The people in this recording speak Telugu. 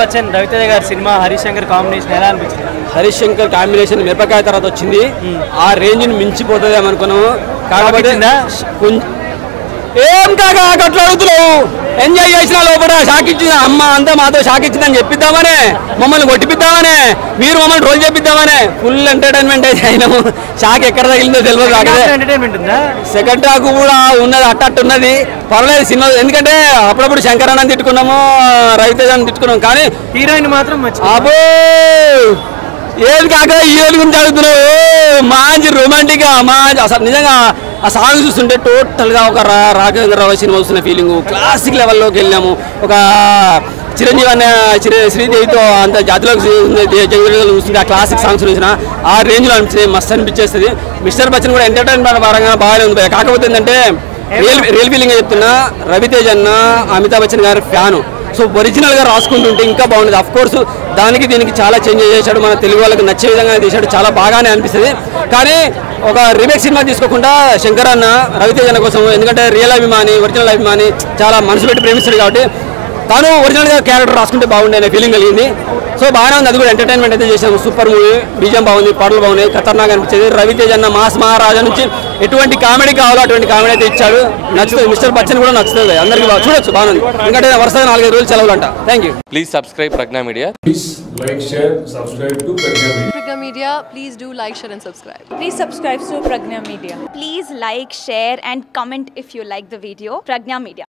బచ్చన్ రవితేజ గారి సినిమా హరీష్ శంకర్ కాంబినేషన్ ఎలా అనిపించింది? హరీష్ శంకర్ కాంబినేషన్ మిరపకాయ తర్వాత వచ్చింది, ఆ రేంజ్ ని మించిపోతుంది అనుకున్నాము. కాకపోతే ఏం కాక అట్లా అడుగుతున్నావు, ఎంజాయ్ చేసిన లోపల షాక్ ఇచ్చిన అమ్మ అంతా మాతో షాక్ ఇచ్చిందని చెప్పిద్దామనే, మమ్మల్ని కొట్టిపిద్దామనే, మీరు మమ్మల్ని రోల్ చేపిద్దామనే ఫుల్ ఎంటర్టైన్మెంట్ అయితే అయినాము. షాక్ ఎక్కడ తగిలిందో తెలియదు. సెకండ్ హాఫ్ కూడా ఉన్నది, అట్టట్టు ఉన్నది, పర్లేదు సినిమా. ఎందుకంటే అప్పుడప్పుడు శంకర్ అన్న తిట్టుకున్నాము, రవితేజ అని తిట్టుకున్నాము, కానీ హీరోయిన్ మాత్రం అబ్బో ఏది కాక హీరోయిన్ గురించి అడుగుతున్నావు. మంచి రొమాంటిక్ గా మంచి అసలు నిజంగా ఆ సాంగ్ చూస్తుంటే టోటల్గా ఒక రాఘవేంద్రరావు సినిమా వస్తున్న ఫీలింగ్, క్లాసిక్ లెవెల్లోకి వెళ్ళాము. ఒక చిరంజీవి అనే శ్రీదేవితో అంత జాతిలోకి చూస్తుంటే ఆ క్లాసిక్ సాంగ్స్ చూసిన ఆ రేంజ్లో అనిపించింది, మస్తు అనిపించేస్తుంది. మిస్టర్ బచ్చన్ కూడా ఎంటర్టైన్మెంట్ పరంగా బాగానే ఉంది. కాకపోతే ఏంటంటే రియల్ ఫీలింగ్ చెప్తున్నా, రవితేజ్ అన్న అమితాబ్ బచ్చన్ గారి ఫ్యాను. సో ఒరిజినల్గా రాసుకుంటుంటే ఇంకా బాగుండేది. అఫ్ కోర్స్ దానికి దీనికి చాలా చేంజ్ చేశాడు, మన తెలుగు వాళ్ళకి నచ్చే విధంగా తీశాడు, చాలా బాగానే అనిపిస్తుంది. కానీ ఒక రీమేక్ సినిమా తీసుకోకుండా శంకర్ అన్న రవితేజ్ అన్న కోసం, ఎందుకంటే రియల్ అభిమాని, ఒరిజినల్ అభిమాని, చాలా మనసు పెట్టి ప్రేమిస్తాడు కాబట్టి తాను ఒరిజినల్గా క్యారెక్టర్ రాసుకుంటే బాగుండే అనే ఫీలింగ్ కలిగింది. సో బాగానే ఉంది, అది కూడా ఎంటర్టైన్మెంట్ అయితే చేసాము. సూపర్ మూవీ, బీజం బాగుంది, పాటలు బాగున్నాయి, ఖతర్నాక్ అనిపించేది. రవితేజ్ అన్న మాస్ మహారాజా నుంచి ఎటువంటి కామెడీ కావాలో అటువంటి కామెడీ అయితే ఇచ్చాడు, నచ్చుతుంది. మిస్టర్ బచ్చన్ కూడా నచ్చుతుంది, అందరికీ చూడొచ్చు, బాగుంది. ఎందుకంటే వరుసగా 4-5 రోజులు సెలవులంట. Thank you. Please subscribe Prajna media. Please like, share, subscribe to Pragna Media. Pragna Media, please do like, share and subscribe. Please subscribe to Pragna Media. Please like, share and comment if you like the video. Pragna Media.